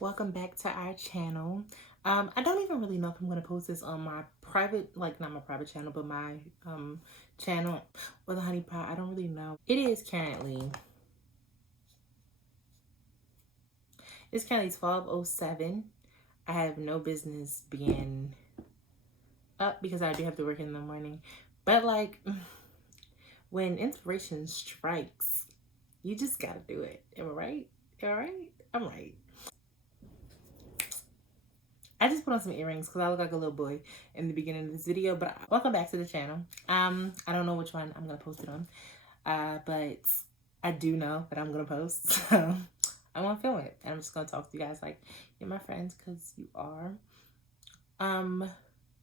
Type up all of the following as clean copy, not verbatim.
Welcome back to our channel. I don't even really know if I'm going to post this on my private, like not my private channel, but my channel or the honey pot. I don't really know. It's currently 12:07. I have no business being up because I do have to work in the morning. But like when inspiration strikes, you just gotta do it. Am I right? Am I right? I'm right. I just put on some earrings because I look like a little boy in the beginning of this video, but welcome back to the channel. I don't know which one I'm going to post it on, but I do know that I'm going to post, so I'm going to film it, and I'm just going to talk to you guys like you're my friends because you are.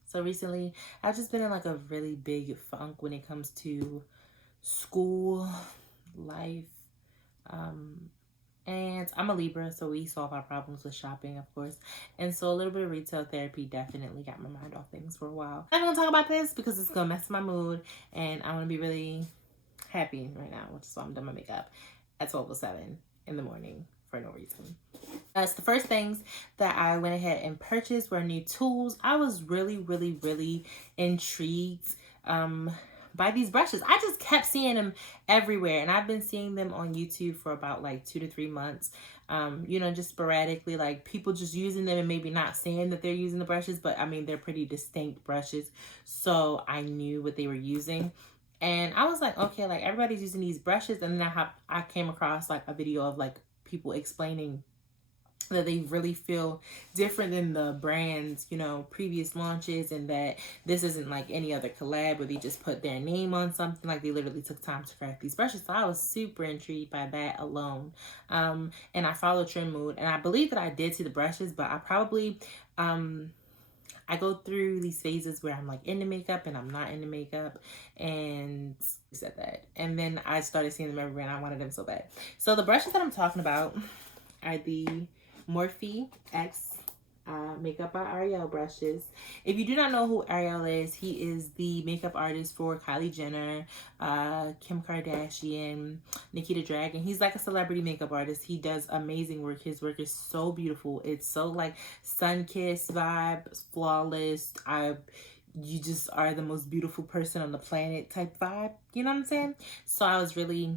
So recently, I've just been in like a really big funk when it comes to school, life, and I'm a Libra, so we solve our problems with shopping, of course. And so a little bit of retail therapy definitely got my mind off things for a while. I'm not gonna talk about this because it's gonna mess my mood, and I wanna be really happy right now, which is why I'm done my makeup at 12:07 in the morning for no reason. So the first things that I went ahead and purchased were new tools. I was really intrigued by these brushes. I just kept seeing them everywhere, and I've been seeing them on YouTube for about like 2 to 3 months. Just sporadically, like people just using them and maybe not saying that they're using the brushes, but I mean they're pretty distinct brushes, so I knew what they were using. And I was like, okay, like everybody's using these brushes. And then I came across like a video of like people explaining that they really feel different than the brand's, previous launches, and that this isn't like any other collab where they just put their name on something. Like they literally took time to craft these brushes. So I was super intrigued by that alone. And I follow Trend Mood, and I believe that I did see the brushes, but I probably, I go through these phases where I'm like into makeup and I'm not into makeup, and I said that. And then I started seeing them everywhere and I wanted them so bad. So the brushes that I'm talking about are the Morphe X Makeup by Ariel brushes. If you do not know who Ariel is, he is the makeup artist for Kylie Jenner, Kim Kardashian, Nikita Dragon. He's like a celebrity makeup artist. He does amazing work. His work is so beautiful. It's so like sun-kissed vibe, flawless. You just are the most beautiful person on the planet type vibe. You know what I'm saying? So I was really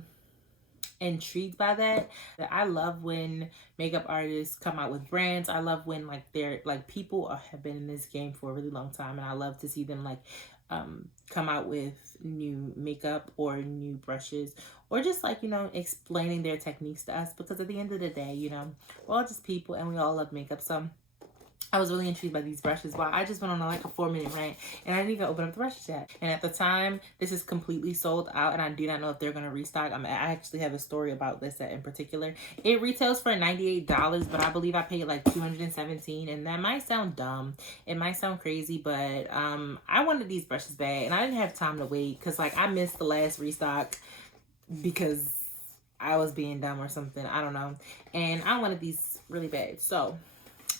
intrigued by that. I love when makeup artists come out with brands. I love when like they're like people have been in this game for a really long time, and I love to see them like come out with new makeup or new brushes, or just like explaining their techniques to us, because at the end of the day, we're all just people and we all love makeup. So I was really intrigued by these brushes. Well, I just went on like a 4-minute rant, and I didn't even open up the brushes yet. And at the time, this is completely sold out, and I do not know if they're going to restock. I actually have a story about this set in particular. It retails for $98, but I believe I paid like $217, and that might sound dumb. It might sound crazy, but I wanted these brushes bad, and I didn't have time to wait because like I missed the last restock because I was being dumb or something. I don't know. And I wanted these really bad. So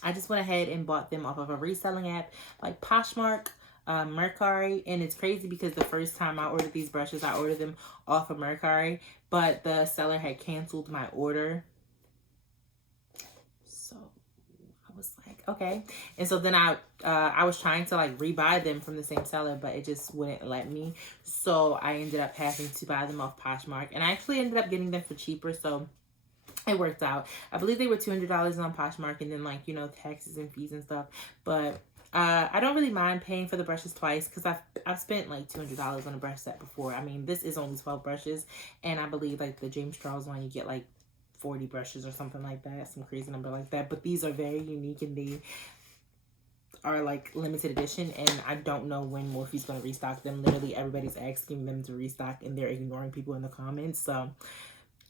I just went ahead and bought them off of a reselling app like Poshmark, Mercari. And it's crazy because the first time I ordered these brushes, I ordered them off of Mercari, but the seller had canceled my order. So I was like, okay. And so then I was trying to like rebuy them from the same seller, but it just wouldn't let me. So I ended up having to buy them off Poshmark, and I actually ended up getting them for cheaper. So it worked out. I believe they were $200 on Poshmark, and then like taxes and fees and stuff. But I don't really mind paying for the brushes twice because I've spent like $200 on a brush set before. I mean, this is only 12 brushes, and I believe like the James Charles one you get like 40 brushes or something like that, some crazy number like that. But these are very unique, and they are like limited edition, and I don't know when Morphe's going to restock them. Literally everybody's asking them to restock, and they're ignoring people in the comments. So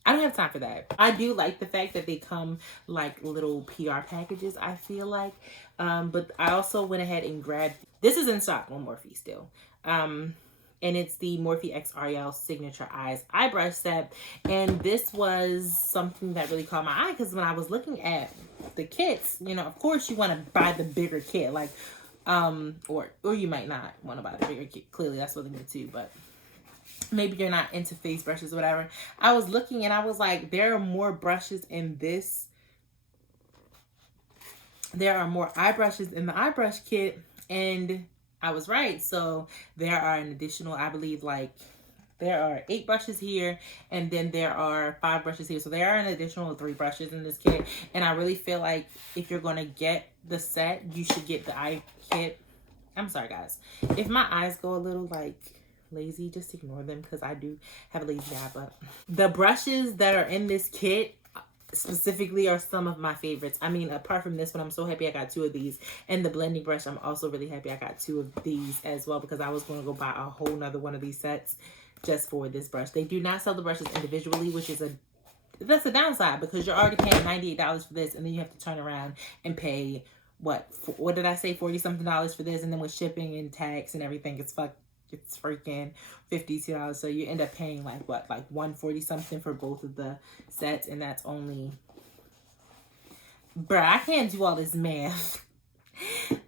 I don't have time for that. I do like the fact that they come like little PR packages, I feel like. But I also went ahead and grabbed, this is in stock on Morphe still. And it's the Morphe X Ariel Signature Eyes Eye Brush Set. And this was something that really caught my eye because when I was looking at the kits, of course you want to buy the bigger kit. Like, or you might not want to buy the bigger kit. Clearly that's what they need too, but maybe you're not into face brushes or whatever. I was looking and I was like, there are more brushes in this there are more eye brushes in the eye brush kit, and I was right. So there are an additional, I believe, like there are 8 brushes here, and then there are 5 brushes here. So there are an additional 3 brushes in this kit. And I really feel like if you're gonna get the set, you should get the eye kit. I'm sorry, guys. If my eyes go a little like lazy, just ignore them because I do have a lazy eye. But the brushes that are in this kit specifically are some of my favorites. I mean, apart from this one, I'm so happy I got 2 of these. And the blending brush, I'm also really happy I got 2 of these as well, because I was going to go buy a whole nother one of these sets just for this brush. They do not sell the brushes individually, which is that's a downside, because you're already paying $98 for this, and then you have to turn around and pay what did I say, 40 something dollars for this, and then with shipping and tax and everything, it's freaking $52. So you end up paying like what, like $140 something for both of the sets, and that's only, bruh, I can't do all this math.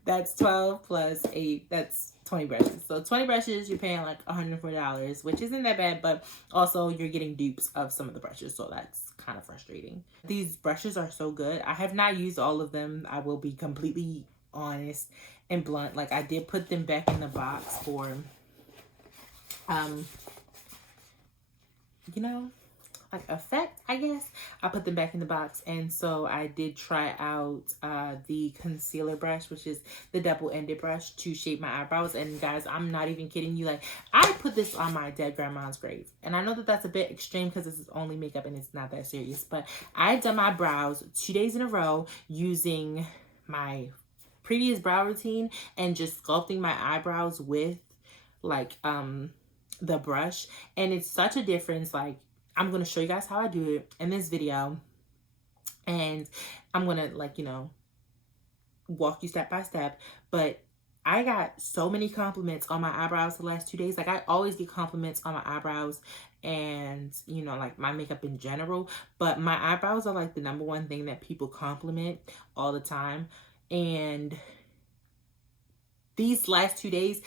That's 12 plus 8, that's 20 brushes. So 20 brushes, you're paying like $140, which isn't that bad, but also you're getting dupes of some of the brushes, so that's kind of frustrating. These brushes are so good. I have not used all of them. I will be completely honest and blunt. Like, I did put them back in the box for you know, like effect, I guess. I put them back in the box, and so I did try out the concealer brush, which is the double-ended brush, to shape my eyebrows. And guys, I'm not even kidding you, like, I put this on my dead grandma's grave, and I know that that's a bit extreme because this is only makeup and it's not that serious, but I've done my brows 2 days in a row using my previous brow routine and just sculpting my eyebrows with like the brush, and it's such a difference. Like, I'm going to show you guys how I do it in this video, and I'm going to, like, you know, walk you step by step. But I got so many compliments on my eyebrows the last 2 days. Like, I always get compliments on my eyebrows and, you know, like my makeup in general, but my eyebrows are like the #1 thing that people compliment all the time. And these last 2 days,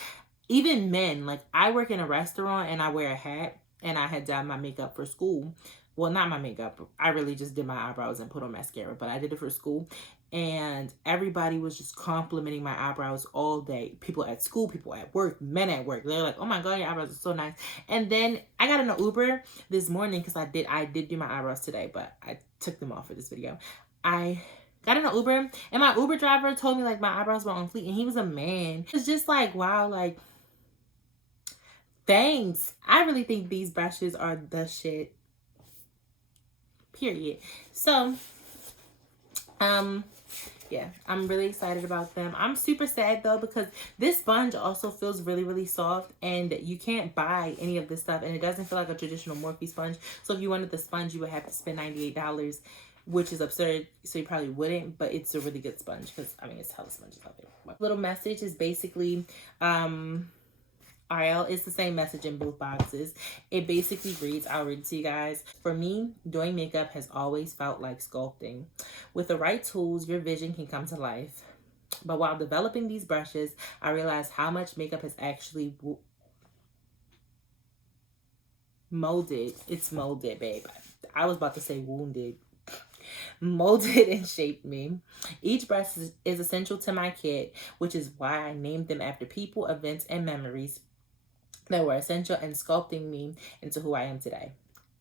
even men, like, I work in a restaurant and I wear a hat, and I had done my makeup for school. Well, not my makeup. I really just did my eyebrows and put on mascara, but I did it for school. And everybody was just complimenting my eyebrows all day. People at school, people at work, men at work. They're like, oh my God, your eyebrows are so nice. And then I got in an Uber this morning, because I did do my eyebrows today, but I took them off for this video. I got in an Uber, and my Uber driver told me like my eyebrows were on fleek, and he was a man. It's just like, wow, like, thanks. I really think these brushes are the shit. Period. So, yeah, I'm really excited about them. I'm super sad though, because this sponge also feels really, really soft, and you can't buy any of this stuff, and it doesn't feel like a traditional Morphe sponge. So if you wanted the sponge, you would have to spend $98, which is absurd. So you probably wouldn't, but it's a really good sponge, because I mean, it's hella sponges out there. My little message is basically, Ariel, it's the same message in both boxes. It basically reads, I'll read it to you guys. For me, doing makeup has always felt like sculpting. With the right tools, your vision can come to life. But while developing these brushes, I realized how much makeup has actually molded. It's molded, babe. I was about to say wounded. Molded and shaped me. Each brush is essential to my kit, which is why I named them after people, events, and memories that were essential in sculpting me into who I am today.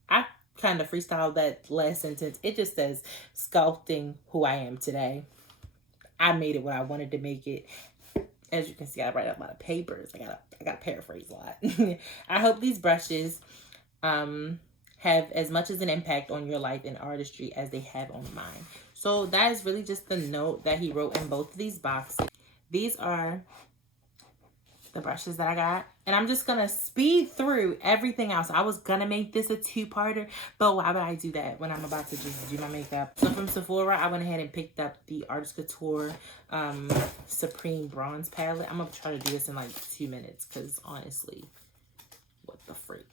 I kind of freestyled that last sentence. It just says sculpting who I am today. I made it what I wanted to make it. As you can see, I write up a lot of papers. I gotta paraphrase a lot. I hope these brushes have as much as an impact on your life and artistry as they have on mine. So that is really just the note that he wrote in both of these boxes. These are the brushes that I got, and I'm just gonna speed through everything else. I was gonna make this a 2-parter, but why would I do that when I'm about to just do my makeup? So from Sephora, I went ahead and picked up the Artist Couture Supreme Bronze Palette. I'm gonna try to do this in like 2 minutes, because honestly, what the freak.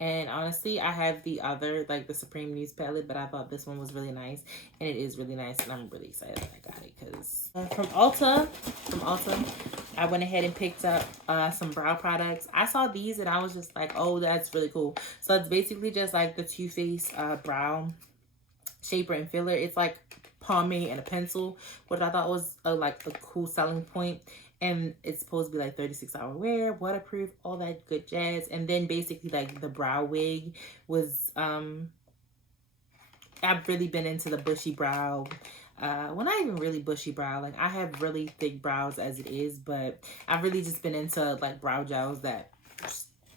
And honestly, I have the other, like the Supreme Nude palette, but I thought this one was really nice. And it is really nice, and I'm really excited that I got it. Because from Ulta, I went ahead and picked up some brow products. I saw these, and I was just like, oh, that's really cool. So it's basically just like the Too Faced brow shaper and filler. It's like pomade and a pencil, which I thought was like a cool selling point. And it's supposed to be like 36-hour wear, waterproof, all that good jazz. And then basically like the brow wig was, I've really been into the bushy brow. Well, not even really bushy brow. Like I have really thick brows as it is, but I've really just been into like brow gels that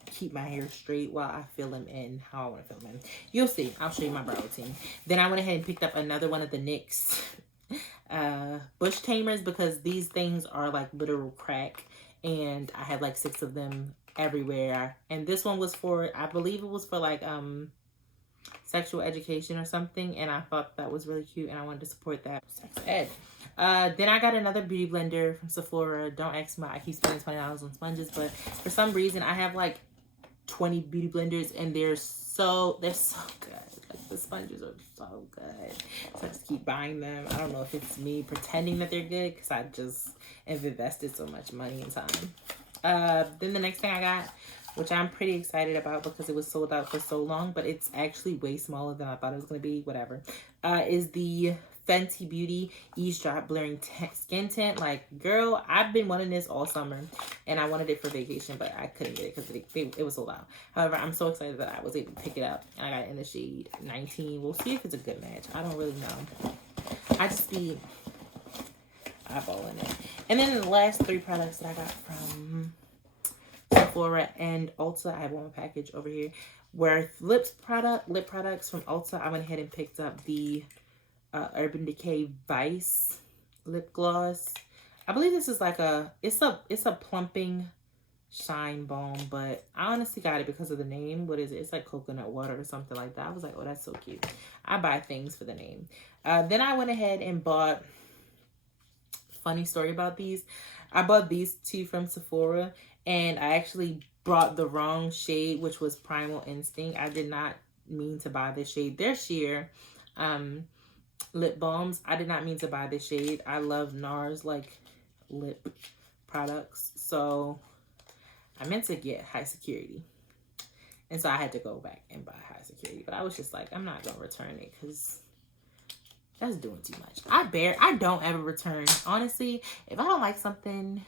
keep my hair straight while I fill them in how I want to fill them in. You'll see. I'll show you my brow routine. Then I went ahead and picked up another one of the NYX bush tamers, because these things are like literal crack, and I have like 6 of them everywhere. And this one was for, I believe it was for like sexual education or something, and I thought that was really cute and I wanted to support that. Sex ed. Then I got another beauty blender from Sephora. Don't ask me why I keep spending $20 on sponges, but for some reason I have like 20 beauty blenders and they're so good. Like the sponges are so good, so I just keep buying them. I don't know if it's me pretending that they're good, because I just have invested so much money and time. Then the next thing I got, which I'm pretty excited about because it was sold out for so long, but it's actually way smaller than I thought it was going to be, whatever, is the Fenty Beauty Eavesdrop Blurring Skin Tint. Like, girl, I've been wanting this all summer, and I wanted it for vacation, but I couldn't get it because it was sold out. However, I'm so excited that I was able to pick it up, and I got it in the shade 19. We'll see if it's a good match. I don't really know. I just be eyeballing it. And then the last 3 products that I got from Sephora and Ulta, I have one package over here, where lip products from Ulta. I went ahead and picked up the Urban Decay Vice lip gloss. I believe this is like it's a plumping shine balm, but I honestly got it because of the name. What is it? It's like coconut water or something like that. I was like, oh, that's so cute. I buy things for the name. Then I went ahead and bought, funny story about these, I bought these 2 from Sephora, and I actually brought the wrong shade, which was Primal Instinct. I did not mean to buy this shade. They're sheer lip balms. I did not mean to buy this shade. I love NARS like lip products, so I meant to get High Security, and so I had to go back and buy High Security. But I was just like, I'm not gonna return it because that's doing too much. I don't ever return. Honestly, if I don't like something,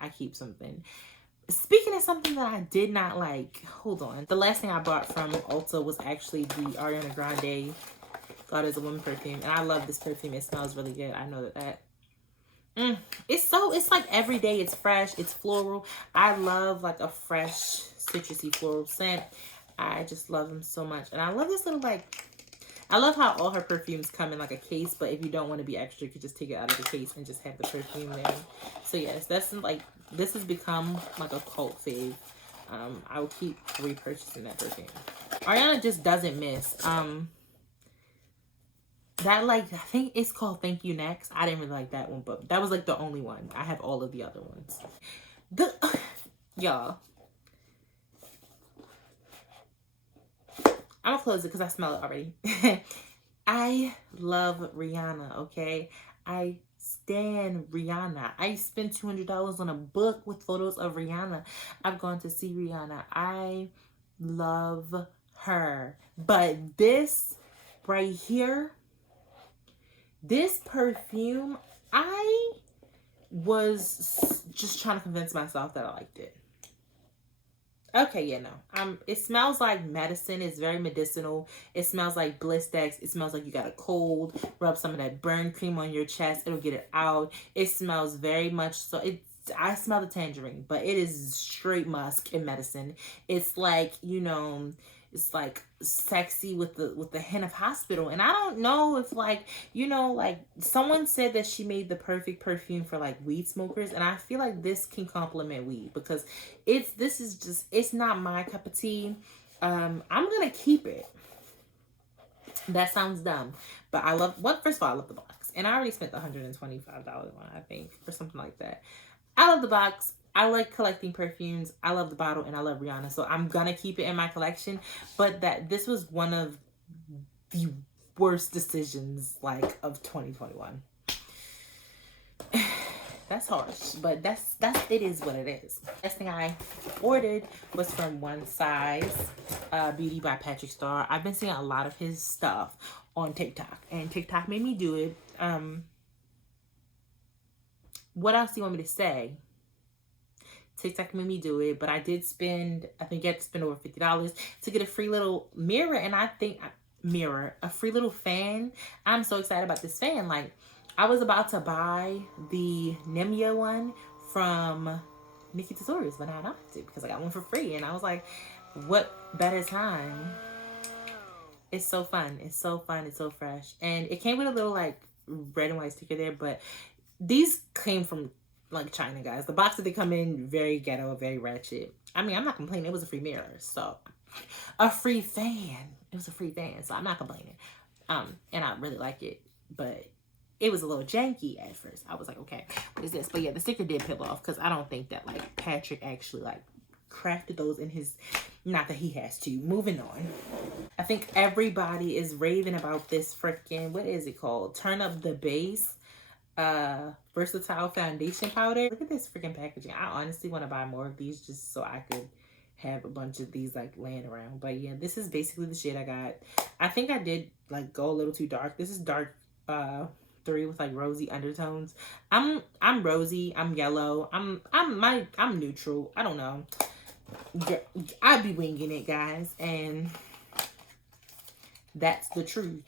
I keep something. Speaking of something that I did not like, hold on. The last thing I bought from Ulta was actually the Ariana Grande God Is a Woman perfume. And I love this perfume. It smells really good. I know that. It's like every day. It's fresh. It's floral. I love like a fresh citrusy floral scent. I just love them so much. And I love this little like, I love how all her perfumes come in like a case, but if you don't want to be extra, you could just take it out of the case and just have the perfume there. So yes, that's like, this has become like a cult fave. I will keep repurchasing that perfume. Ariana just doesn't miss. That like, I think it's called Thank You Next. I didn't really like that one, but that was like the only one. I have all of the other ones. Y'all, I'm gonna close it because I smell it already. I love Rihanna, okay? I stan Rihanna. I spent $200 on a book with photos of Rihanna. I've gone to see Rihanna. I love her. But this right here, this perfume, I was just trying to convince myself that I liked it. Okay, yeah, no. It smells like medicine. It's very medicinal. It smells like Blistex. It smells like you got a cold. Rub some of that burn cream on your chest. It'll get it out. It smells very much so. I smell the tangerine, but it is straight musk and medicine. It's like, you know, it's like sexy with the hint of hospital. And I don't know if like, you know, like someone said that she made the perfect perfume for like weed smokers. And I feel like this can complement weed because it's not my cup of tea. I'm going to keep it. That sounds dumb, but first of all, I love the box. And I already spent the $125 on, I think, or something like that. I love the box. I like collecting perfumes. I love the bottle and I love Rihanna. So I'm going to keep it in my collection. But this was one of the worst decisions like of 2021. That's harsh, but it is what it is. Next thing I ordered was from One Size Beauty by Patrick Starr. I've been seeing a lot of his stuff on TikTok, and TikTok made me do it. What else do you want me to say? TikTok made me do it, but I did spend, I think you had to spend over $50 to get a free little mirror, and I think, a free little fan. I'm so excited about this fan. Like, I was about to buy the Nemia one from Nikki Tutorials, but now I don't have to because I got one for free, and I was like, what better time? It's so fun. It's so fun. It's so fresh. And it came with a little like red and white sticker there, but these came from like China, guys. The box that they come in, very ghetto, very ratchet. I mean, I'm not complaining. It was a free mirror. So a free fan. It was a free fan. So I'm not complaining. And I really like it, but it was a little janky at first. I was like, okay, what is this? But yeah, the sticker did peel off because I don't think that like Patrick actually like crafted those in his, not that he has to. Moving on. I think everybody is raving about this freaking, what is it called? Turn Up the Base versatile foundation powder. Look at this freaking packaging. I honestly want to buy more of these just so I could have a bunch of these like laying around. But yeah, this is basically the shade I got. I think I did like go a little too dark. This is dark 3 with like rosy undertones. I'm rosy, I'm yellow, I'm neutral. I don't know. I be winging it, guys, and that's the truth.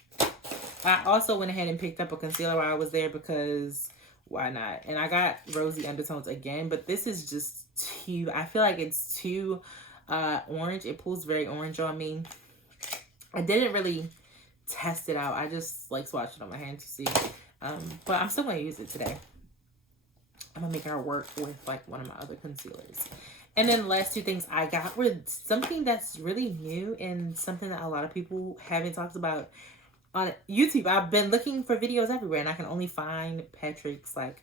I also went ahead and picked up a concealer while I was there because why not? And I got rosy undertones again, but this is just too, I feel like it's too orange. It pulls very orange on me. I didn't really test it out. I just like swatched it on my hand to see. But I'm still going to use it today. I'm going to make her work with like one of my other concealers. And then the last 2 things I got were something that's really new and something that a lot of people haven't talked about on YouTube. I've been looking for videos everywhere and I can only find Patrick's like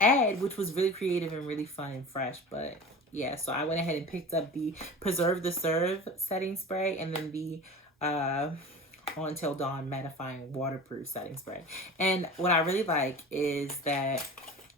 ad, which was really creative and really fun and fresh. But yeah, so I went ahead and picked up the Preserve the Serve setting spray and then the Until Dawn mattifying waterproof setting spray. And what I really like is that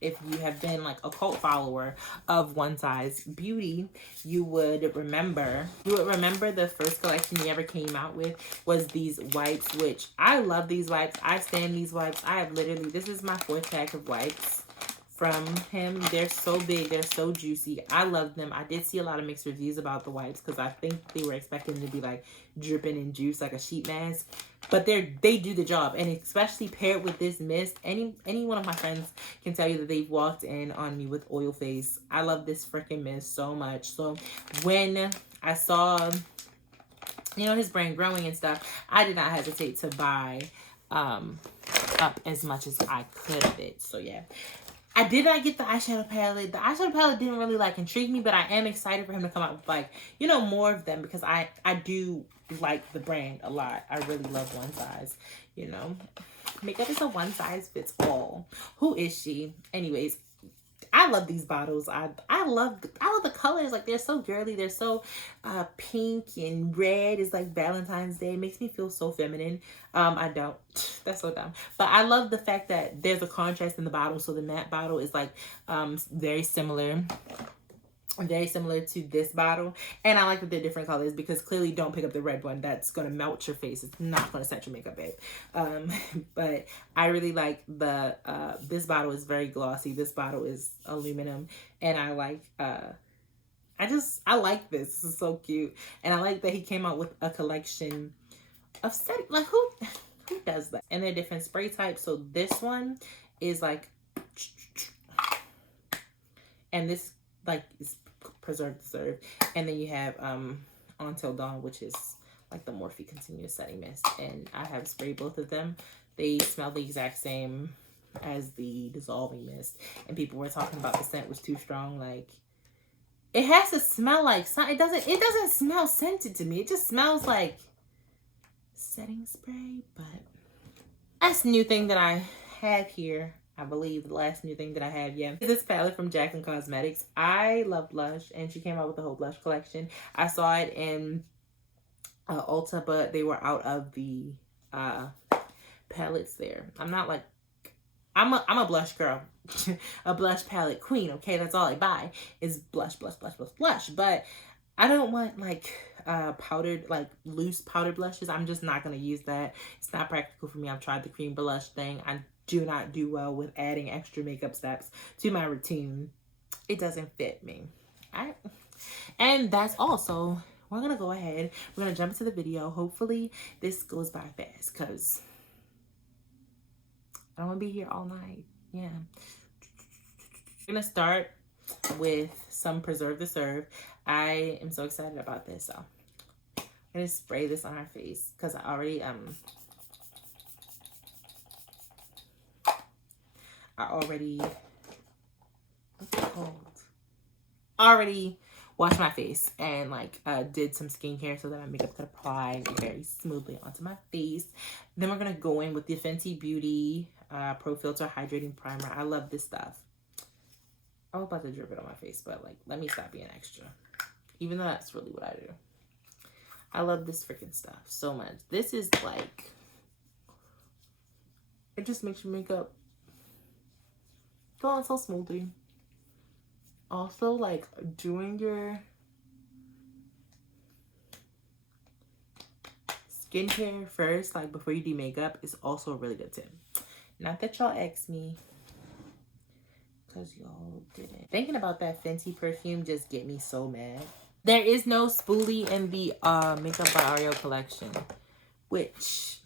if you have been like a cult follower of One Size Beauty, you would remember the first collection he ever came out with was these wipes, which I love these wipes. I stand these wipes. I have literally, this is my 4th pack of wipes from him. They're so big, they're so juicy. I love them. I did see a lot of mixed reviews about the wipes because I think they were expecting them to be like dripping in juice like a sheet mask, but they do the job. And especially paired with this mist, any one of my friends can tell you that they've walked in on me with oil face. I love this freaking mist so much. So when I saw, you know, his brand growing and stuff, I did not hesitate to buy up as much as I could of it. So yeah, I did not get the eyeshadow palette. The eyeshadow palette didn't really like intrigue me, but I am excited for him to come out with like, you know, more of them because I do like the brand a lot. I really love One Size, you know. Makeup is a one size fits all. Who is she? Anyways, I love these bottles. I love the colors. Like, they're so girly. They're so pink and red. It's like Valentine's Day. It makes me feel so feminine. I don't. That's so dumb. But I love the fact that there's a contrast in the bottle. So the matte bottle is like very similar to this bottle, and I like that they're different colors because clearly don't pick up the red one. That's gonna melt your face. It's not gonna set your makeup, babe. But I really like the this bottle is very glossy. This bottle is aluminum, and I like I like this. This is so cute, and I like that he came out with a collection of setting. Like, who does that? And they're different spray types. So this one is like, and this like is Preserve the Serve, and then you have Until Dawn, which is like the Morphe continuous setting mist, and I have sprayed both of them. They smell the exact same as the dissolving mist, and people were talking about the scent was too strong. Like, it has to smell like something. It doesn't smell scented to me. It just smells like setting spray. But that's a new thing that I have here. I believe the last new thing that I have, yeah, is this palette from Jaclyn Cosmetics. I love blush, and she came out with the whole blush collection. I saw it in Ulta, but they were out of the palettes there. I'm not like, I'm a blush girl, a blush palette queen. Okay, that's all I buy is blush, blush, blush, blush, blush. But I don't want like powdered, like loose powdered blushes. I'm just not going to use that. It's not practical for me. I've tried the cream blush thing. I do not do well with adding extra makeup steps to my routine. It doesn't fit me. All right. And that's all. So we're going to go ahead. We're going to jump into the video. Hopefully this goes by fast because I don't want to be here all night. Yeah. We're going to start with some Preserve the Serve. I am so excited about this. So I'm going to spray this on our face because I already already washed my face and like did some skincare so that my makeup could apply very smoothly onto my face. Then we're gonna go in with the Fenty Beauty Pro Filter Hydrating Primer. I love this stuff. I was about to drip it on my face, but like, let me stop being extra. Even though that's really what I do. I love this freaking stuff so much. This is like, it just makes your makeup go on so smoothly. Also, like, doing your skincare first, like before you do makeup, is also a really good tip. Not that y'all asked me, because y'all didn't. Thinking about that Fenty perfume just get me so mad. There is no spoolie in the Makeup by Ariel collection, which,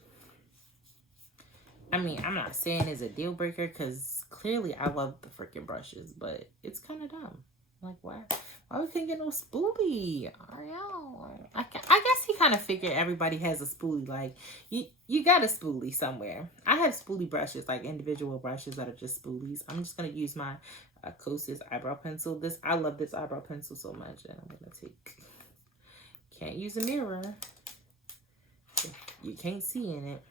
I mean, I'm not saying is a deal breaker because clearly I love the freaking brushes, but it's kind of dumb. Like, why we couldn't get no spoolie? Ariel, I guess he kind of figured everybody has a spoolie. Like, you got a spoolie somewhere. I have spoolie brushes, like individual brushes that are just spoolies. I'm just gonna use my Kosas eyebrow pencil. I love this eyebrow pencil so much, and I'm gonna take. Can't use a mirror. You can't see in it.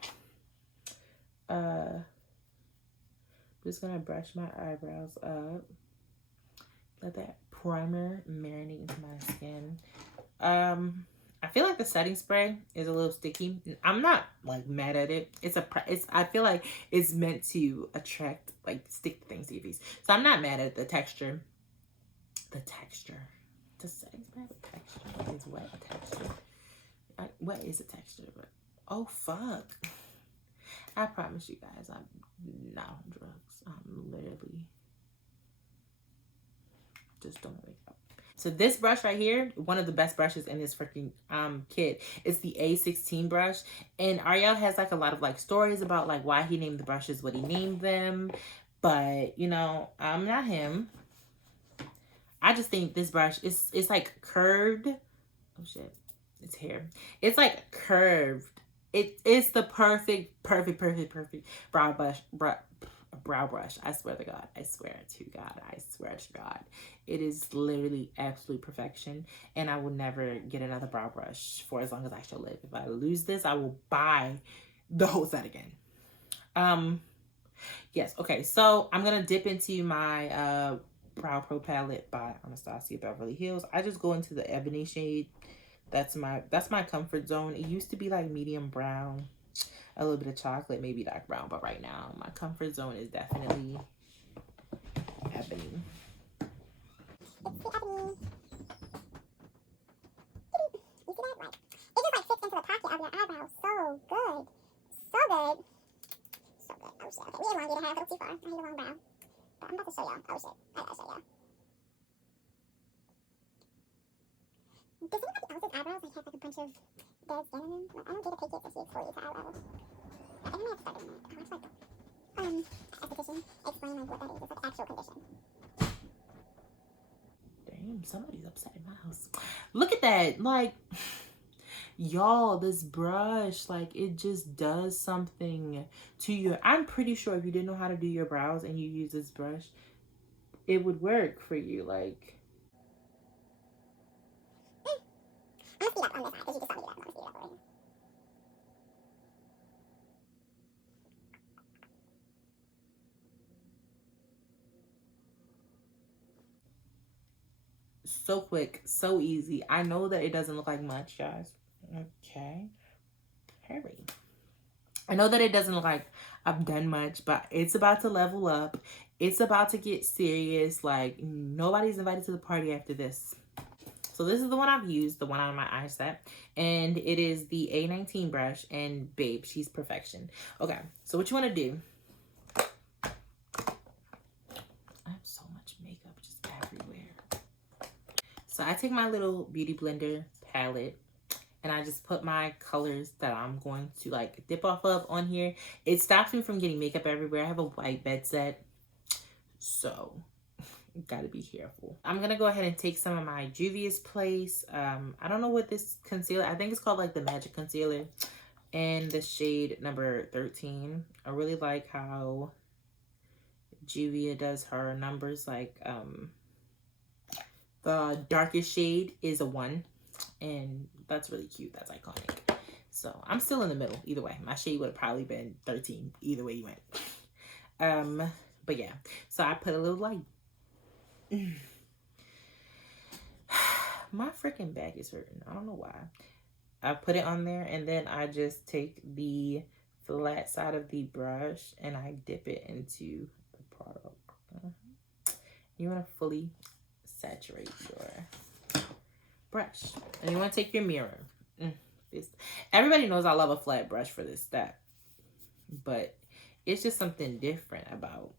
Just gonna brush my eyebrows up. Let that primer marinate into my skin. I feel like the setting spray is a little sticky. I'm not like mad at it. I feel like it's meant to attract, like, stick things to your face. So I'm not mad at the texture. The setting spray with texture is wet texture. What is a texture? But oh fuck. I promise you guys, I'm not on drugs. I'm literally just doing makeup. So this brush right here, one of the best brushes in this freaking kit, is the A16 brush. And Ariel has like a lot of like stories about like why he named the brushes what he named them. But you know, I'm not him. I just think this brush it's like curved. Oh shit, it's hair. It's like curved. It's the perfect brow brush. I swear to God. I swear to God. It is literally absolute perfection. And I will never get another brow brush for as long as I shall live. If I lose this, I will buy the whole set again. Yes. Okay. So I'm going to dip into my Brow Pro palette by Anastasia Beverly Hills. I just go into the ebony shade. That's my comfort zone. It used to be like medium brown, a little bit of chocolate, maybe dark brown, but right now my comfort zone is definitely ebony. It's the ebony. You see that? Like, it just like fits into the pocket of your eyebrow. So good. So good. So good. Oh shit. Okay, we didn't want to get a hair a little too far. I hate a long brow. But I'm about to show y'all. Oh shit. I gotta show y'all. Does anybody else's eyebrows like have like a bunch of dead skin in them? Like, I don't get a take it so she exfoliates her eyebrows. I think I have to start doing that. It's like esthetician explain like what that is. It's like actual condition. Damn, somebody's upset in my house. Look at that. Like, y'all, this brush, like, it just does something to your. I'm pretty sure if you didn't know how to do your brows and you use this brush, it would work for you. Like, I'm gonna speed up on this side because you just saw me do that. I'm gonna speed it up right here. So quick, so easy. I know that it doesn't look like much, guys. Okay. Hurry. I know that it doesn't look like I've done much, but it's about to level up. It's about to get serious. Like, nobody's invited to the party after this. So this is the one I've used, the one on my eye set. And it is the A19 brush. And babe, she's perfection. Okay, so what you want to do. I have so much makeup just everywhere. So I take my little beauty blender palette and I just put my colors that I'm going to like dip off of on here. It stops me from getting makeup everywhere. I have a white bed set, so gotta be careful. I'm gonna go ahead and take some of my Juvia's Place. I don't know what this concealer, I think it's called like the Magic Concealer in the shade number 13. I really like how Juvia does her numbers. Like the darkest shade is a 1, and that's really cute. That's iconic. So I'm still in the middle either way. My shade would have probably been 13 either way you went. But yeah, so I put a little like my freaking back is hurting. I don't know why. I put it on there, and then I just take the flat side of the brush and I dip it into the product. You want to fully saturate your brush, and you want to take your mirror. Everybody knows I love a flat brush for this step, but it's just something different about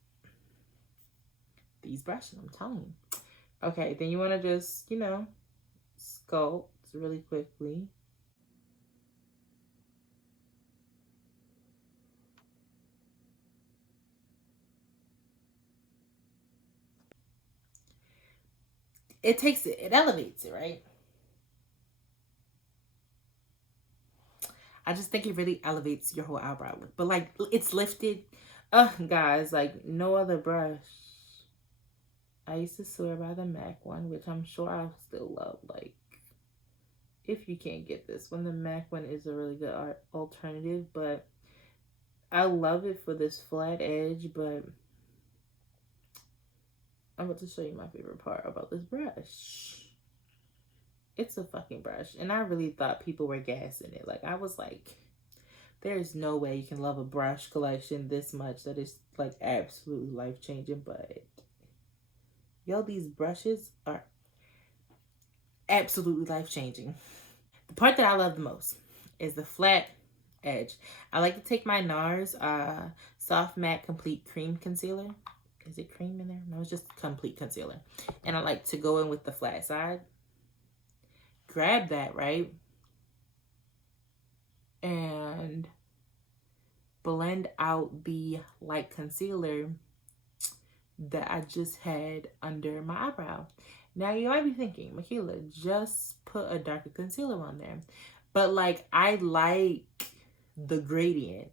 these brushes, I'm telling you. Okay, then you want to just, you know, sculpt really quickly. It takes it, it elevates it, right? I just think it really elevates your whole eyebrow look. But like, it's lifted. Guys, like no other brush. I used to swear by the MAC one, which I'm sure I still love. Like, if you can't get this one, the MAC one is a really good alternative. But I love it for this flat edge. But I'm about to show you my favorite part about this brush. It's a fucking brush. And I really thought people were gassing it. Like, I was like, there's no way you can love a brush collection this much that is like absolutely life-changing. But yo, these brushes are absolutely life-changing. The part that I love the most is the flat edge. I like to take my NARS Soft Matte Complete Cream Concealer. Is it cream in there? No, it's just complete concealer. And I like to go in with the flat side. Grab that, right? And blend out the light concealer that I just had under my eyebrow. Now you might be thinking, Michaela, just put a darker concealer on there. But like, I like the gradient,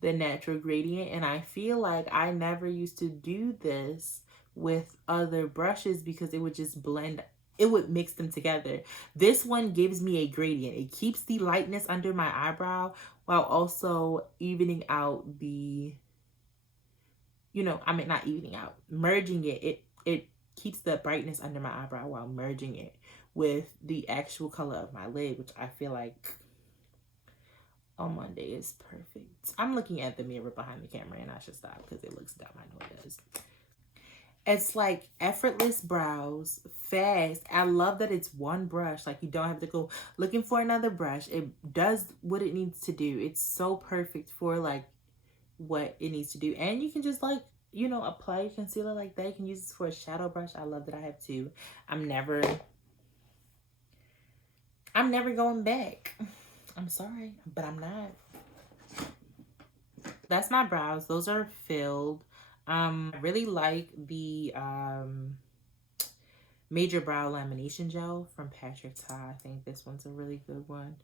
the natural gradient, and I feel like I never used to do this with other brushes because it would just blend, it would mix them together. This one gives me a gradient. It keeps the lightness under my eyebrow while also evening out the, you know, I mean, not evening out, merging it. It keeps the brightness under my eyebrow while merging it with the actual color of my lid, which I feel like on Monday is perfect. I'm looking at the mirror behind the camera and I should stop because it looks dumb. I know it does. It's like effortless brows, fast. I love that it's one brush. Like, you don't have to go looking for another brush. It does what it needs to do. It's so perfect for like what it needs to do. And you can just like, you know, apply your concealer like that. You can use this for a shadow brush. I love that I have two. I'm never going back. I'm sorry, but I'm not. That's my brows. Those are filled. I really like the Major Brow Lamination Gel from Patrick Ta. I think this one's a really good one.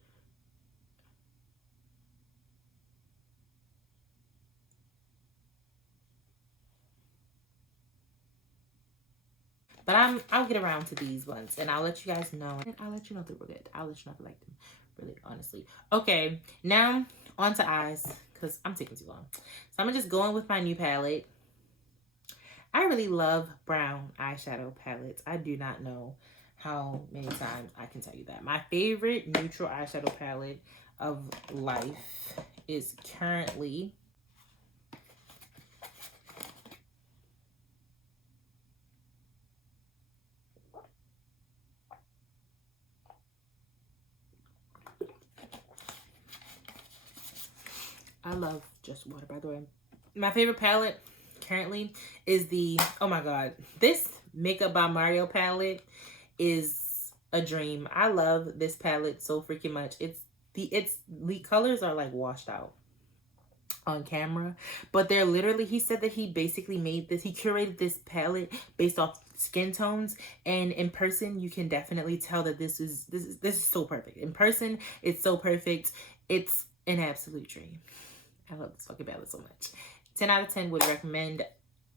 But I'll get around to these ones and I'll let you guys know. And I'll let you know if they were good. I'll let you know if I like them, really, honestly. Okay, now on to eyes, because I'm taking too long. So I'm gonna just go in with my new palette. I really love brown eyeshadow palettes. I do not know how many times I can tell you that. My favorite neutral eyeshadow palette of life is currently I love Just Water, by the way. My favorite palette currently is the, oh my god, this Makeup by Mario palette is a dream. I love this palette so freaking much. The colors are like washed out on camera, but they're literally, he said that he basically made this, he curated this palette based off skin tones, and in person you can definitely tell that this is so perfect. In person it's so perfect. It's an absolute dream. I love this fucking palette so much. 10 out of 10 would recommend.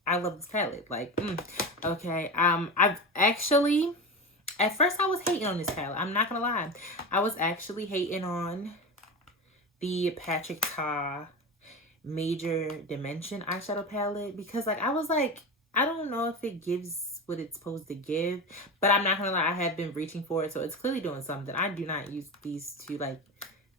I love this palette. Like, okay. I've actually, at first I was hating on this palette. I'm not gonna lie. I was actually hating on the Patrick Ta Major Dimension eyeshadow palette because, like, I was like, I don't know if it gives what it's supposed to give, but I'm not gonna lie, I have been reaching for it, so it's clearly doing something. I do not use these two, like,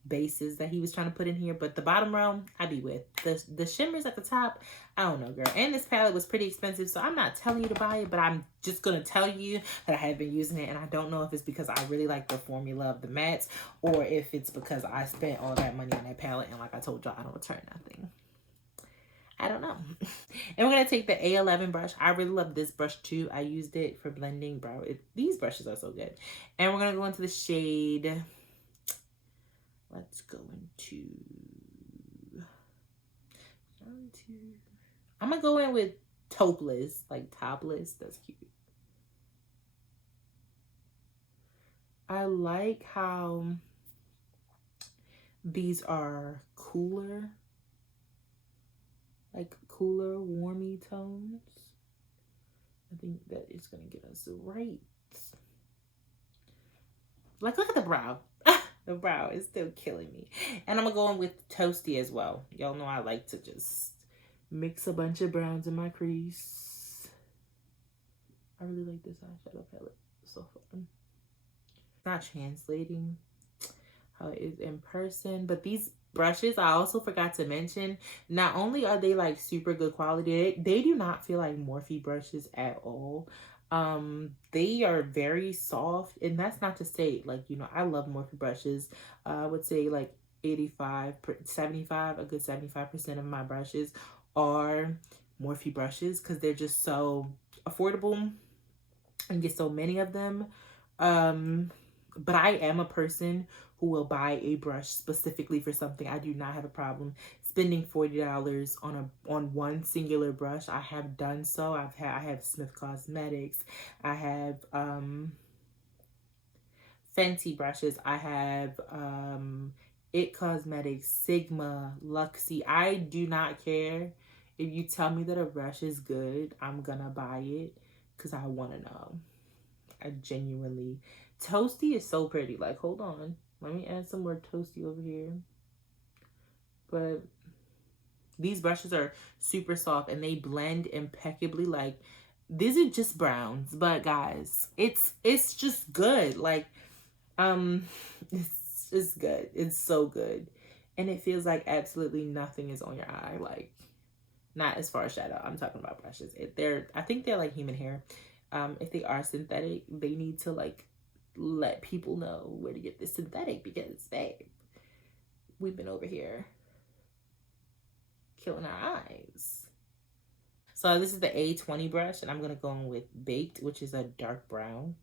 bases that he was trying to put in here, but the bottom row I be with. The shimmers at the top, I don't know, girl. And this palette was pretty expensive, so I'm not telling you to buy it, but I'm just gonna tell you that I have been using it, and I don't know if it's because I really like the formula of the mattes or if it's because I spent all that money on that palette, and like I told y'all, I don't return nothing. I don't know. And we're gonna take the A11 brush. I really love this brush too. I used it for blending, bro. These brushes are so good. And we're gonna go into the shade, let's go into, I'm gonna go in with Topless, like topless. That's cute. I like how these are cooler, like cooler, warmy tones. I think that is gonna get us right. Like, look at the brow. The brow is still killing me. And I'm gonna go in with Toasty as well. Y'all know I like to just mix a bunch of browns in my crease. I really like this eyeshadow palette. It's so fun. It's not translating how it is in person, but these brushes, I also forgot to mention, not only are they like super good quality, they do not feel like Morphe brushes at all. They are very soft, and that's not to say, like, you know, I love Morphe brushes. I would say like 75, a good 75% of my brushes are Morphe brushes because they're just so affordable and get so many of them. But I am a person who will buy a brush specifically for something. I do not have a problem spending $40 on one singular brush. I have done so. I have Smith Cosmetics. I have Fenty brushes. I have It Cosmetics, Sigma, Luxie. I do not care if you tell me that a brush is good. I'm gonna buy it because I want to know. I genuinely. Toasty is so pretty. Like, hold on. Let me add some more Toasty over here. But these brushes are super soft and they blend impeccably. Like, these are just browns, but guys, it's just good. Like, it's just good. It's so good. And it feels like absolutely nothing is on your eye. Like, not as far as shadow. I'm talking about brushes. I think they're like human hair. If they are synthetic, they need to like let people know where to get this synthetic because, babe, we've been over here killing our eyes. So this is the A20 brush, and I'm gonna go in with Baked, which is a dark brown.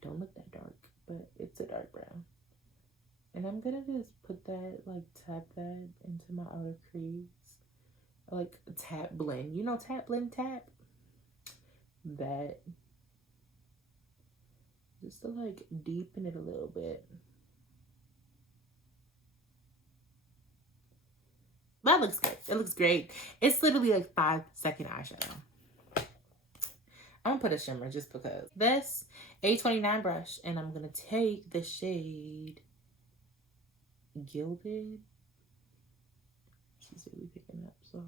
Don't look that dark, but it's a dark brown. And I'm gonna just put that, like, tap that into my outer crease. Like, tap blend. You know, tap blend tap? That. Just to, like, deepen it a little bit. That looks good. It looks great. It's literally like 5-second eyeshadow. I'm gonna put a shimmer just because. This A29 brush, and I'm gonna take the shade Gilded. She's really picking up, so.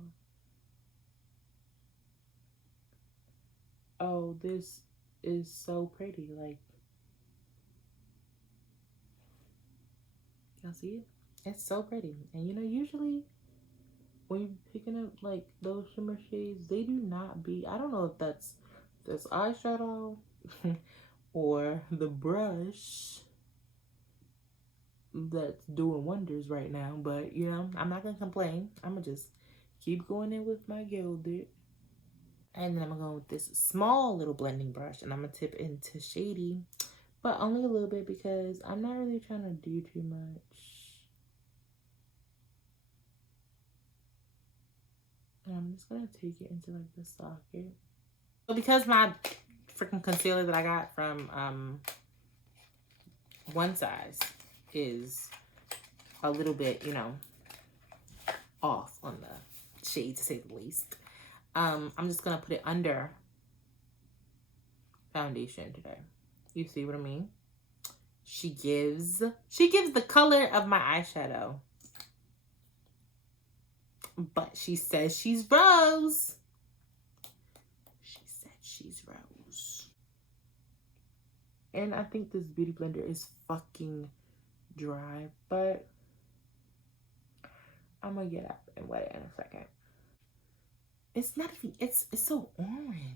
Oh, this is so pretty. Like, y'all see it? It's so pretty. And you know, usually when you're picking up like those shimmer shades, they do not be, I don't know if that's this eyeshadow or the brush, that's doing wonders right now. But, you know, I'm not going to complain. I'm going to just keep going in with my gilded. And then I'm going to go with this small little blending brush. And I'm going to tip into Shady. But only a little bit because I'm not really trying to do too much. And I'm just going to take it into like the socket. So because my freaking concealer that I got from One Size is a little bit, you know, off on the shade to say the least. I'm just gonna put it under foundation today. You see what I mean? She gives the color of my eyeshadow. But she says she's Rose. She said she's Rose. And I think this beauty blender is fucking dry, but I'm gonna get up and wet it in a second. It's not even, it's so orange.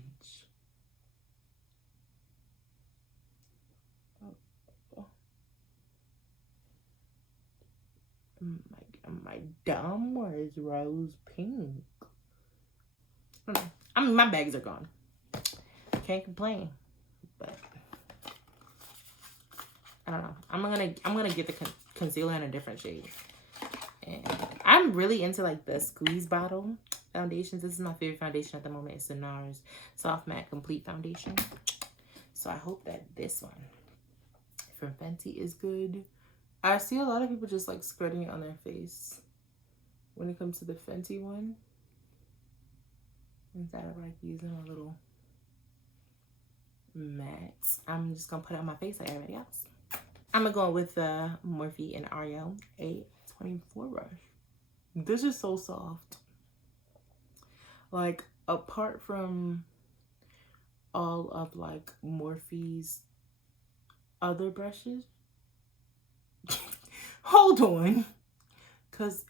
Am I dumb or is Rose pink? I mean, my bags are gone. Can't complain, but I don't know. I'm gonna get the concealer in a different shade. And I'm really into like the squeeze bottle foundations. This is my favorite foundation at the moment. It's the NARS Soft Matte Complete Foundation. So I hope that this one from Fenty is good. I see a lot of people just like spreading it on their face when it comes to the Fenty one, instead of like using a little matte. I'm just gonna put it on my face like everybody else. I'm gonna go with the Morphe and Ariel A24 brush. This is so soft. Like, apart from all of like Morphe's other brushes. Hold on. Cause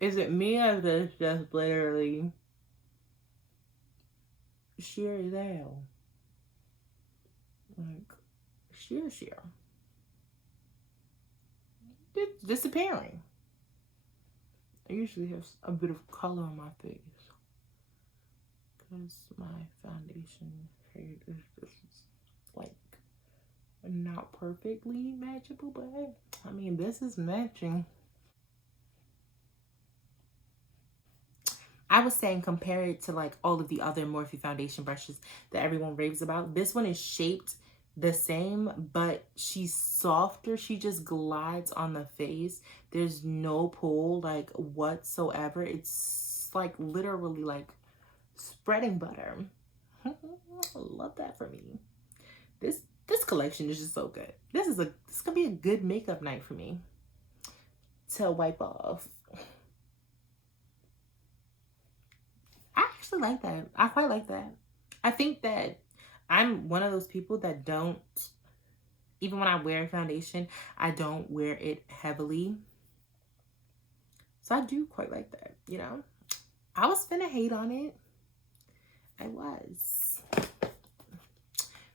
is it me or this just literally sheer as hell? Like, sheer. It's disappearing. I usually have a bit of color on my face because my foundation shade is just like not perfectly matchable, but hey, I mean, this is matching. I was saying compare it to like all of the other Morphe foundation brushes that everyone raves about. This one is shaped the same, but she's softer. She just glides on the face. There's no pull like whatsoever. It's like literally like spreading butter. I love that for me. This collection is just so good. This gonna be a good makeup night for me to wipe off. I actually like that. I quite like that. I think that I'm one of those people that don't, even when I wear foundation, I don't wear it heavily. So I do quite like that, you know? I was finna hate on it. I was.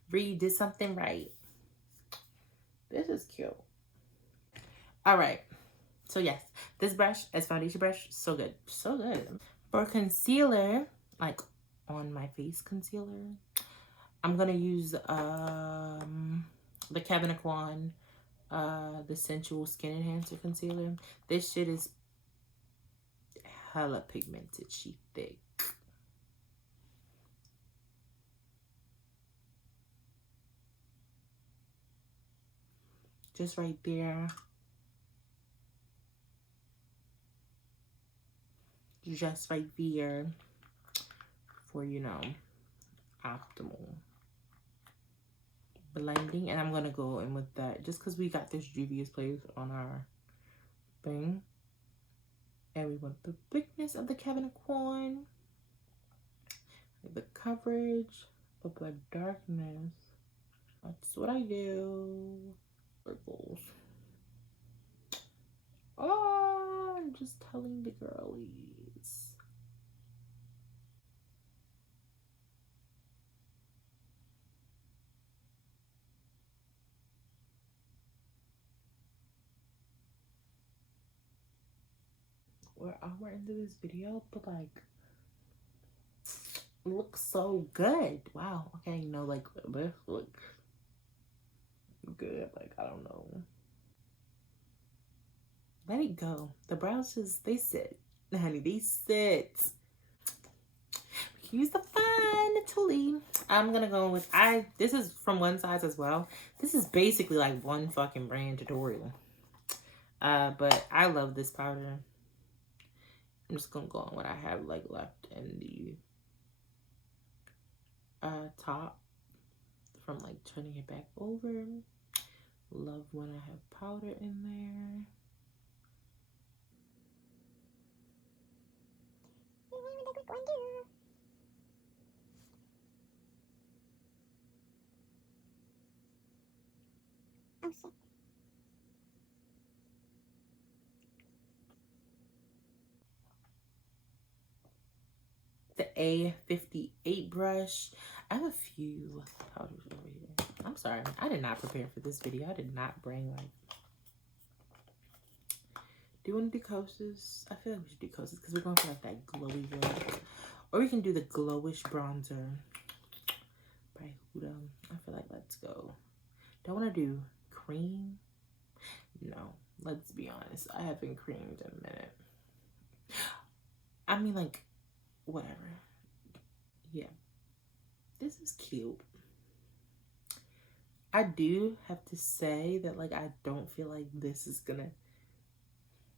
Bree did something right. This is cute. All right. So yes, this brush as foundation brush, so good. So good. For concealer, like on my face concealer, I'm gonna use the Kevyn Aucoin the Sensual Skin Enhancer Concealer. This shit is hella pigmented. She thick. Just right there. Just right there for, you know, optimal blending. And I'm gonna go in with that just because we got this Juvia's Place on our thing, and we want the thickness of the Kevyn Aucoin, the coverage, but the darkness. That's what I do. Circles. Oh, I'm just telling the girlies. we're hour into this video, but like, it looks so good. Wow. Okay, you know, like this looks good. Like, I don't know. Let it go. The brows just, they sit. Honey, they sit. Use the fun toolie. I'm gonna go with, this is from One Size as well. This is basically like one fucking brand tutorial. But I love this powder. I'm just gonna go on what I have like left in the top from like turning it back over. Love when I have powder in there. Oh shit. The A58 brush. I have a few powders over here. I'm sorry, I did not prepare for this video. I did not bring like. Do you want to do Kosas? I feel like we should do Kosas because we're going for like that glowy look. Or we can do the glowish bronzer by Huda. I feel like let's go. Do I want to do cream? No, let's be honest. I haven't creamed in a minute. I mean, like, whatever. Yeah, this is cute. I do have to say that, like, I don't feel like this is gonna,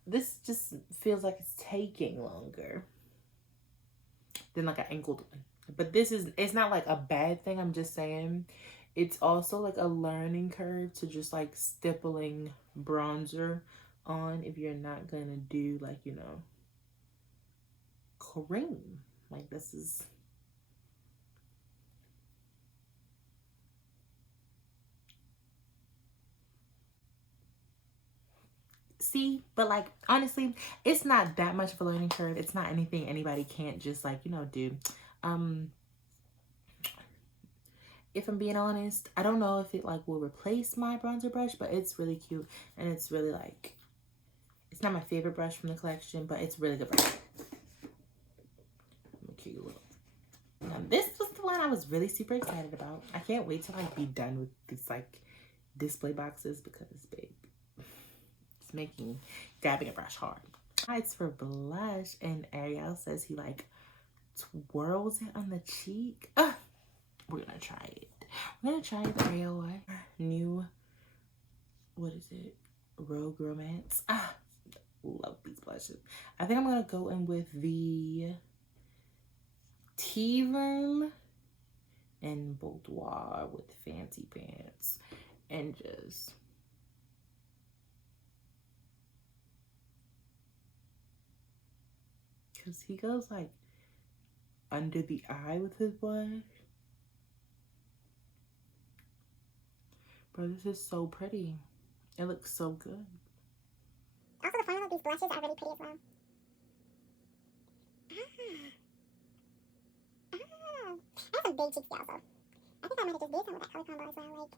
this just feels like it's taking longer than like an angled one. But this is, it's not like a bad thing. I'm just saying it's also like a learning curve to just like stippling bronzer on if you're not gonna do like, you know, cream. Like, this is, see, but like honestly, it's not that much of a learning curve. It's not anything anybody can't just like, you know, do. If I'm being honest, I don't know if it like will replace my bronzer brush, but it's really cute and it's really like, it's not my favorite brush from the collection, but it's really good brush. Cute little. Now this was the one I was really super excited about. I can't wait to like be done with these like display boxes because babe, it's making grabbing a brush hard. It's for blush and Ariel says he like twirls it on the cheek. We're gonna try it. We're gonna try the Ariel one. New, what is it? Rogue Romance. Love these blushes. I think I'm gonna go in with the Tea Room and Boudoir with Fancy Pants and just because he goes like under the eye with his blush. Bro, this is so pretty. It looks so good. Also, the formula of these blushes are really pretty as well. I have some big cheeks also. I think I might have just did some of that color combo as well. Like,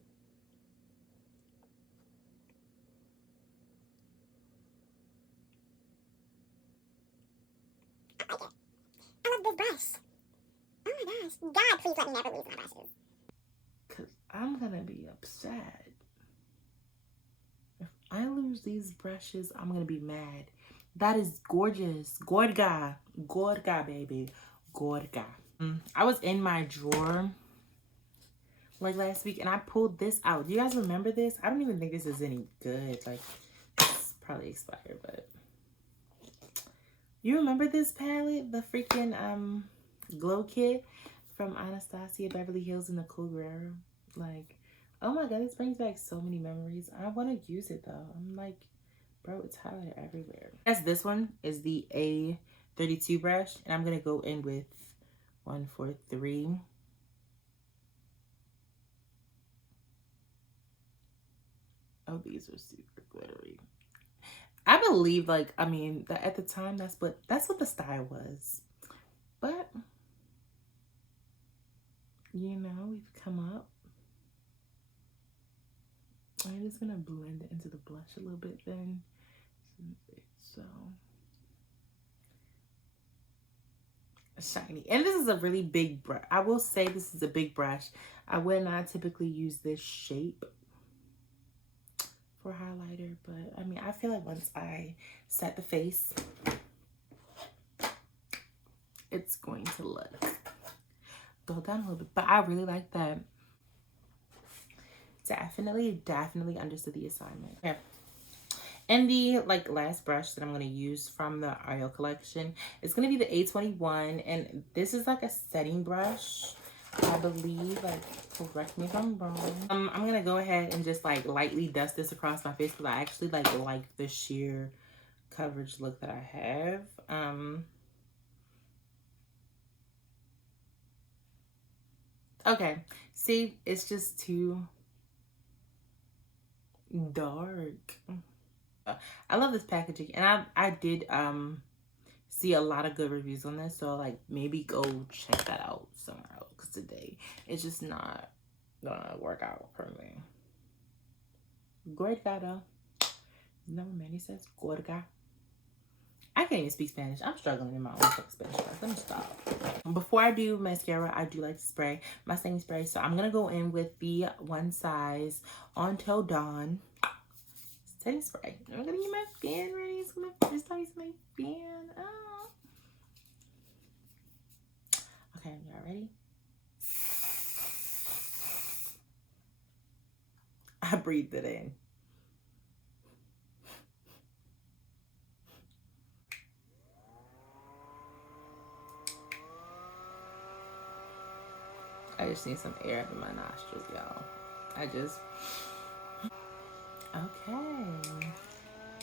I like it. I love this brush. Oh my gosh. God, please let me never lose my brushes. Because I'm going to be upset. If I lose these brushes, I'm going to be mad. That is gorgeous. Gorga. Gorga, baby. Gorga. I was in my drawer like last week and I pulled this out. Do you guys remember this? I don't even think this is any good. Like, it's probably expired, but you remember this palette? The freaking glow kit from Anastasia Beverly Hills and Nicole Guerrero. Like, oh my god, this brings back so many memories. I want to use it though. I'm like, bro, it's highlighter everywhere. As this one is the A32 brush, and I'm gonna go in with 143. Oh, these are super glittery. I believe, like, I mean, that at the time that's what the style was. But you know, we've come up. I'm just gonna blend it into the blush a little bit then. So shiny. And this is a really big brush. I will say this is a big brush. I would not typically use this shape for highlighter, but I mean, I feel like once I set the face, it's going to look go down a little bit. But I really like that. Definitely understood the assignment. Okay. And the like last brush that I'm going to use from the Ariel collection is going to be the A21, and this is like a setting brush, I believe. Like, correct me if I'm wrong. I'm going to go ahead and just like lightly dust this across my face because I actually like the sheer coverage look that I have. Okay, see, it's just too dark. I love this packaging, and I did see a lot of good reviews on this, so like maybe go check that out somewhere else because today it's just not gonna work out for me. Gorga though. No, many says gorga. I can't even speak Spanish. I'm struggling in my own Spanish class. Let me stop. Before I do mascara, I do like to spray my setting spray, so I'm gonna go in with the One Size Until Dawn setting spray. I'm gonna get my fan ready. It's my first time using my fan. Oh. Okay, y'all ready? I breathed it in. I just need some air up in my nostrils, y'all. Okay.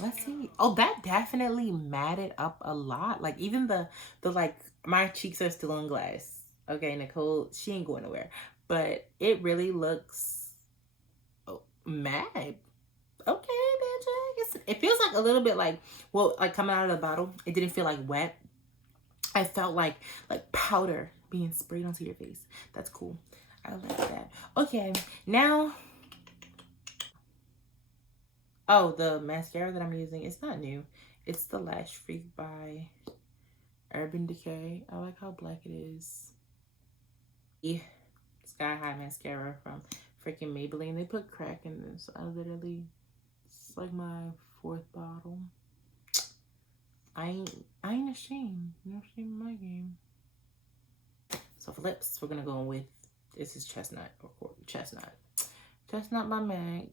Let's see. Oh, that definitely matted up a lot. Like, even the like, my cheeks are still on glass. Okay, Nicole, she ain't going nowhere. But it really looks matte. Okay, magic. It feels like a little bit like, well, like coming out of the bottle, it didn't feel like wet. I felt like powder being sprayed onto your face. That's cool. I like that. Okay, now, oh, the mascara that I'm using, it's not new. It's the Lash Freak by Urban Decay. I like how black it is. The Sky High mascara from freaking Maybelline. They put crack in this. It's like my 4th bottle. I ain't ashamed. No shame in my game. So for lips, we're gonna go with, this is Chestnut or Chestnut. Chestnut by MAC.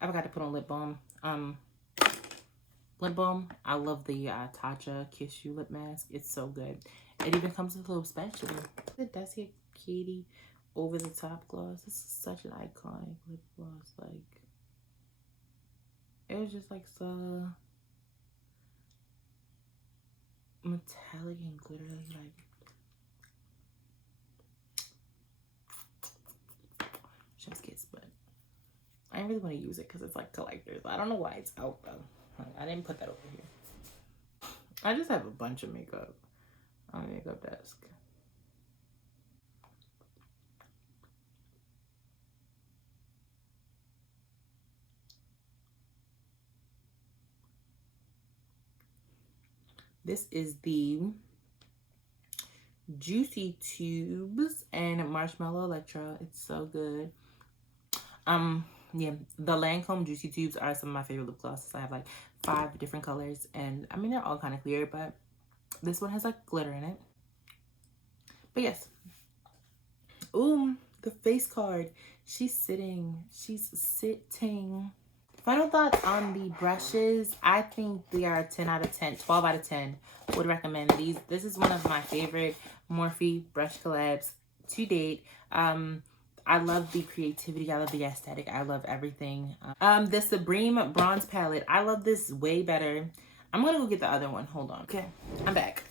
I forgot to put on lip balm. Lip balm. I love the Tatcha Kiss You lip mask. It's so good. It even comes with a little spatula. The Desi Katie over the top gloss. This is such an iconic lip gloss. Like, it was just like so metallic and glittery. Like, chef's kiss, but I didn't really want to use it because it's like collectors. I don't know why it's out though. I didn't put that over here. I just have a bunch of makeup on the makeup desk. This is the Juicy Tubes and Marshmallow Electra. It's so good. Yeah, the Lancome Juicy Tubes are some of my favorite lip glosses. I have like 5 different colors, and I mean, they're all kind of clear, but this one has like glitter in it. But yes. Ooh, the face card. She's sitting. Final thoughts on the brushes. I think they are 10 out of 10, 12 out of 10. Would recommend these. This is one of my favorite Morphe brush collabs to date. I love the creativity. I love the aesthetic. I love everything. The Supreme Bronze Palette. I love this way better. I'm going to go get the other one. Hold on. Okay, I'm back.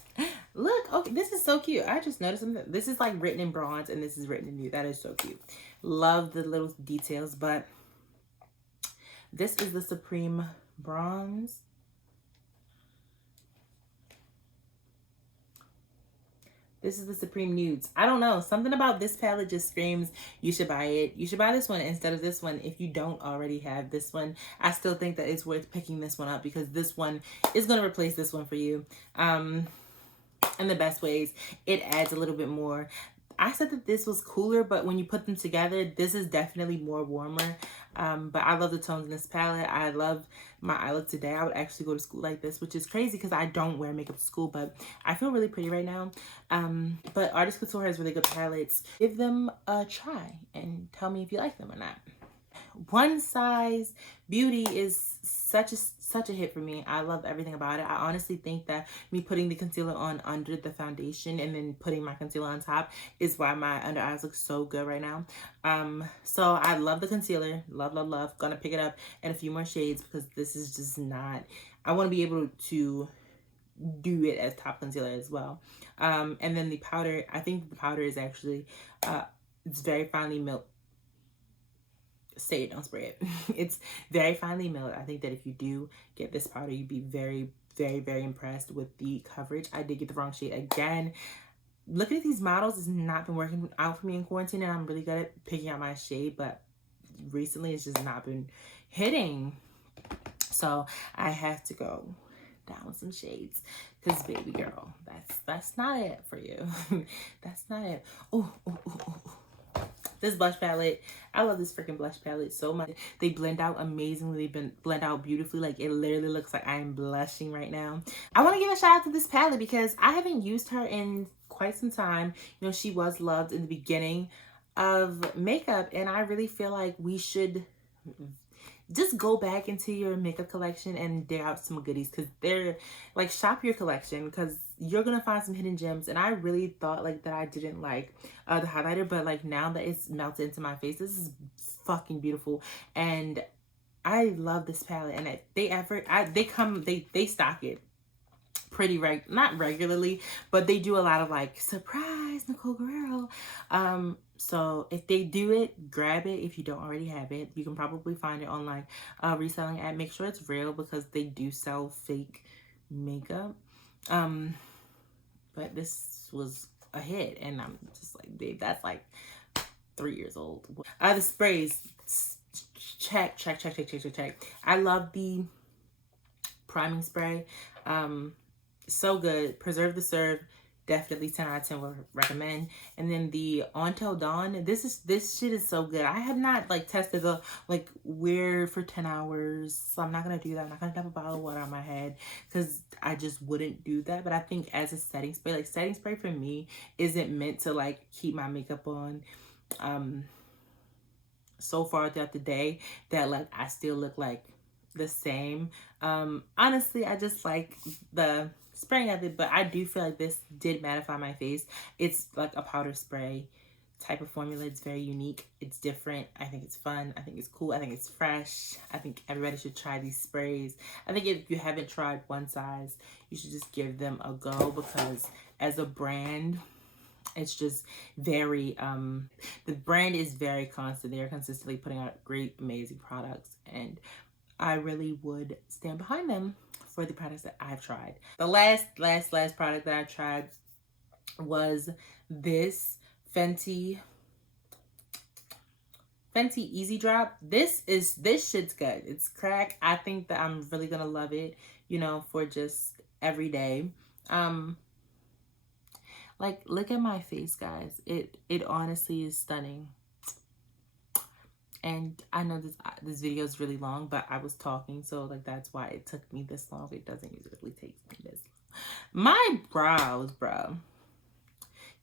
Look, okay, this is so cute. I just noticed something. This is like written in bronze and this is written in nude. That is so cute. Love the little details, but This is the Supreme Bronze. This is the Supreme Nudes. I don't know. Something about this palette just screams you should buy it. You should buy this one instead of this one if you don't already have this one. I still think that it's worth picking this one up because this one is going to replace this one for you. In the best ways. It adds a little bit more. I said that this was cooler, but when you put them together, this is definitely more warmer. But I love the tones in this palette. I love my eye look today. I would actually go to school like this, which is crazy because I don't wear makeup to school, but I feel really pretty right now. But Artist Couture has really good palettes. Give them a try and tell me if you like them or not. One Size Beauty is such a hit for me. I love everything about it. I honestly think that me putting the concealer on under the foundation and then putting my concealer on top is why my under eyes look so good right now. So I love the concealer. Love. Gonna pick it up in a few more shades because this is just not, I want to be able to do it as top concealer as well. And then the powder, I think the powder is actually, it's very finely milled. Say it, don't spray it. It's very finely milled. I think that if you do get this powder, you'd be very impressed with the coverage. I did get the wrong shade again. Looking at these models has not been working out for me in quarantine, and I'm really good at picking out my shade, but recently it's just not been hitting. So I have to go down some shades because baby girl, that's not it for you. That's not it. Ooh. This blush palette, I love this freaking blush palette so much. They blend out amazingly. They blend out beautifully. Like, it literally looks like I'm blushing right now. I want to give a shout out to this palette because I haven't used her in quite some time. You know, she was loved in the beginning of makeup, and I really feel like we should just go back into your makeup collection and dig out some goodies because they're like, shop your collection because you're gonna find some hidden gems. And I really thought like that I didn't like the highlighter, but like now that it's melted into my face, this is fucking beautiful. And I love this palette, and they stock it pretty not regularly, but they do a lot of like, surprise Nicole Guerrero. So if they do it, grab it. If you don't already have it, you can probably find it on like reselling at. Make sure it's real because they do sell fake makeup. But this was a hit, and I'm just like, babe, that's like 3 years old. The sprays, check. I love the priming spray. So good. Preserve the Serve, definitely 10 out of 10 would recommend. And then the Until Dawn, this shit is so good. I have not like tested the like wear for 10 hours, so I'm not gonna do that. I'm not gonna dump a bottle of water on my head because I just wouldn't do that. But I think as a setting spray, like setting spray for me isn't meant to like keep my makeup on so far throughout the day that like I still look like the same. Honestly, I just like the spraying of it, but I do feel like this did mattify my face. It's like a powder spray type of formula. It's very unique. It's different. I think it's fun. I think it's cool. I think it's fresh. I think everybody should try these sprays. I think if you haven't tried One Size, you should just give them a go because as a brand, it's just very the brand is very constant. They're consistently putting out great, amazing products, and I really would stand behind them for the products that I've tried. The last product that I tried was this Fenty Easy Drop. This shit's good. It's crack. I think that I'm really gonna love it, you know, for just every day. Like, look at my face, guys. It honestly is stunning. And I know this video is really long, but I was talking, so like that's why it took me this long. It doesn't usually take me this long. My brows, bro.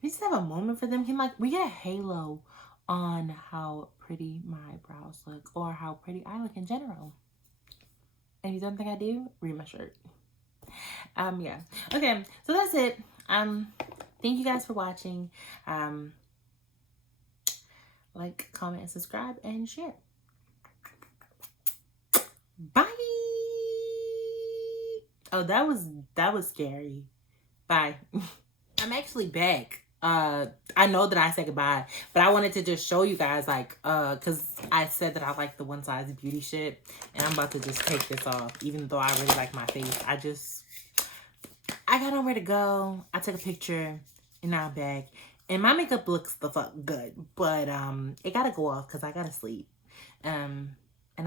We just have a moment for them. We get a halo on how pretty my brows look or how pretty I look in general. And if you don't think I do, read my shirt. Yeah. Okay, so that's it. Thank you guys for watching. Like, comment, and subscribe, and share. Bye. Oh, that was scary. Bye. I'm actually back. I know that I said goodbye, but I wanted to just show you guys, like, because I said that I like the one size beauty shit, and I'm about to just take this off, even though I really like my face. I got nowhere to go. I took a picture, and now I'm back, and my makeup looks the fuck good, but it gotta go off because I gotta sleep. And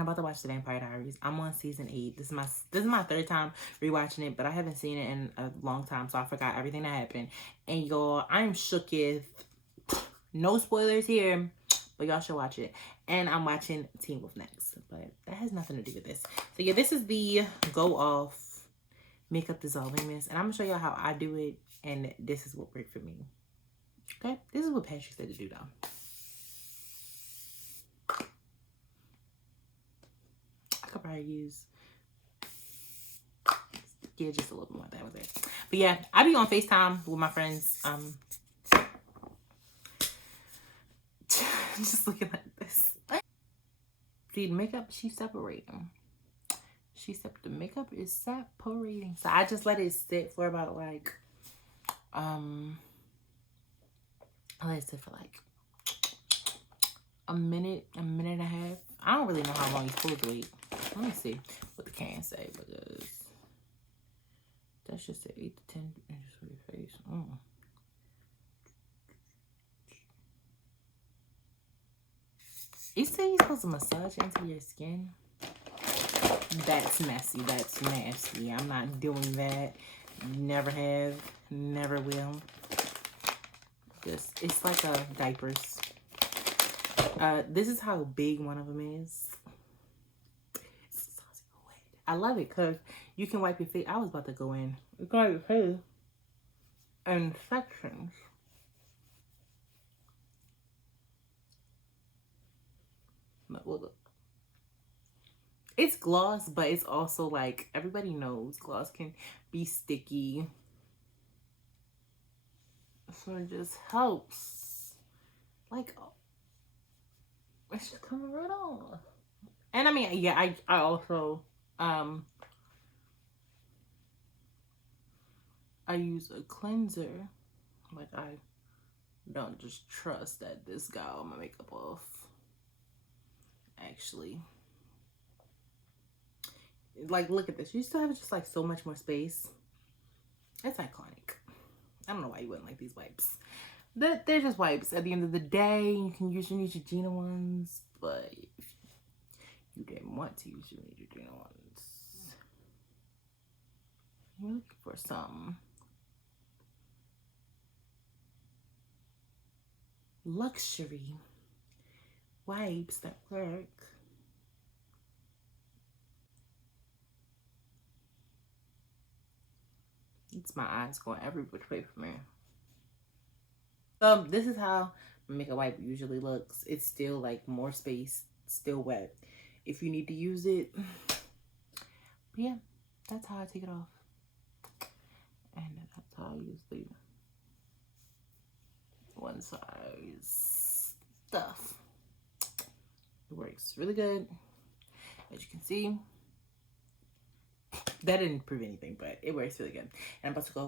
I'm about to watch The Vampire Diaries. I'm on season 8. This is my third time rewatching it, but I haven't seen it in a long time, so I forgot everything that happened. And y'all, I'm shooketh. No spoilers here, but y'all should watch it. And I'm watching Teen Wolf next, but that has nothing to do with this. So yeah, this is the Go Off Makeup Dissolving Mist, and I'm gonna show y'all how I do it, and this is what worked for me. Okay, this is what Patrick said to do though. I could probably use, yeah, just a little bit more. That was it. But yeah, I be on FaceTime with my friends. Just looking like this. See, the makeup, she's separating. The makeup is separating. So I just let it sit for about like, I let it sit for like a minute and a half. I don't really know how long you're supposed to wait. Let me see what the can say, because that should say 8 to 10 inches for your face. You say you're supposed to massage into your skin? That's messy. That's nasty. I'm not doing that. Never have. Never will. Just, it's like a diapers. This is how big one of them is. I love it because you can wipe your face. I was about to go in. You can wipe your face in sections. Look. It's gloss, but it's also like, everybody knows gloss can be sticky. So it just helps. Like, it's just coming right on. And I mean, yeah, I also, I use a cleanser. Like, I don't just trust that this got all my makeup off. Actually, like, look at this. You still have just like so much more space. It's iconic. I don't know why you wouldn't like these wipes. They're just wipes. At the end of the day, you can use your Neutrogena ones, but if you didn't want to use your Neutrogena ones, you're looking for some luxury wipes that work. It's my eyes going every which way from here. This is how my makeup wipe usually looks. It's still like more space, still wet if you need to use it. But yeah, that's how I take it off. And that's how I use the one size stuff. It works really good. As you can see, that didn't prove anything, but it works really good. And I'm about to go